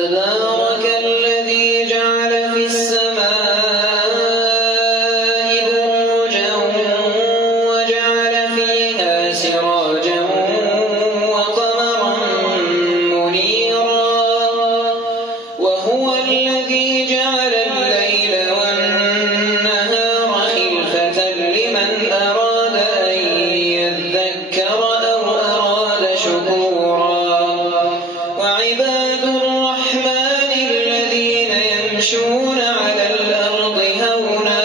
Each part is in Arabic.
تبارك الذي جعل في السماء بروجا وجعل فيها سراجا وقمرا منيرا وهو الذي جعل الليل والنهار خلفة لمن أراد أن يذكر أو أراد شكورا وعباد الرحمن الذين يمشون على الأرض هونا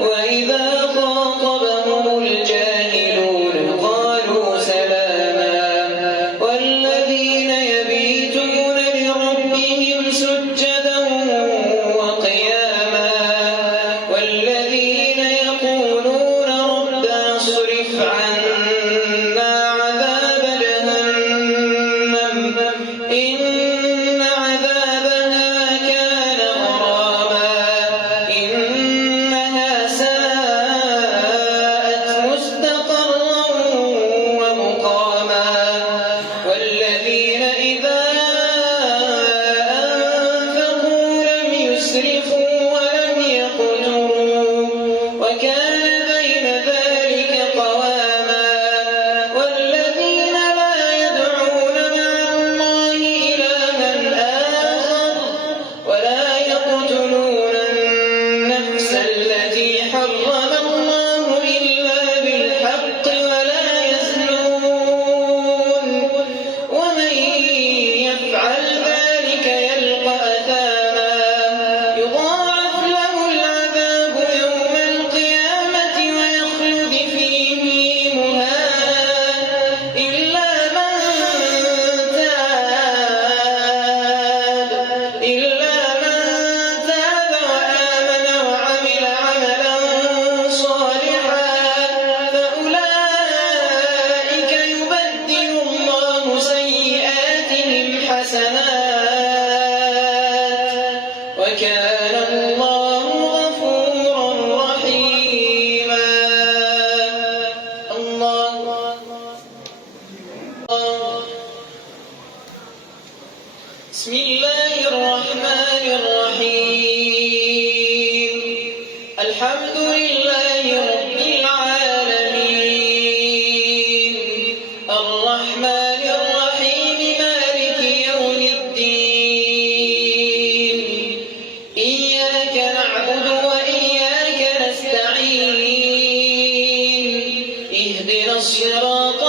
وإذا خاطبهم الجاهلون قالوا سلاما والذين يبيتون لربهم سجدا وقياما والذين يقولون ربنا اصرف عنا عذاب جهنم إن عذابها كان غراما إنها ساءت مستقرا ومقاما والذين إذا أنفقوا لم يسرفوا ولم يقتروا وكان بين ذلك قواما والذين لا يدعون مع الله إلها آخر ولا يقتلون النفس التي حرم الله إلا بالحق ولا يزنون ومن يفعل ذلك يلقى أثاما يضاعف له العذاب يوم القيامة ويخلد فيه مهانا إلا من تاب وآمن وعمل عملا صالحا فأولئك يبدل الله سيئاتهم حسنات وكان الله غفورا رحيما الله بسم الله الرحمن الرحيم الحمد لله رب العالمين الرحمن الرحيم مالك يوم الدين إياك نعبد وإياك نستعين اهدنا الصراط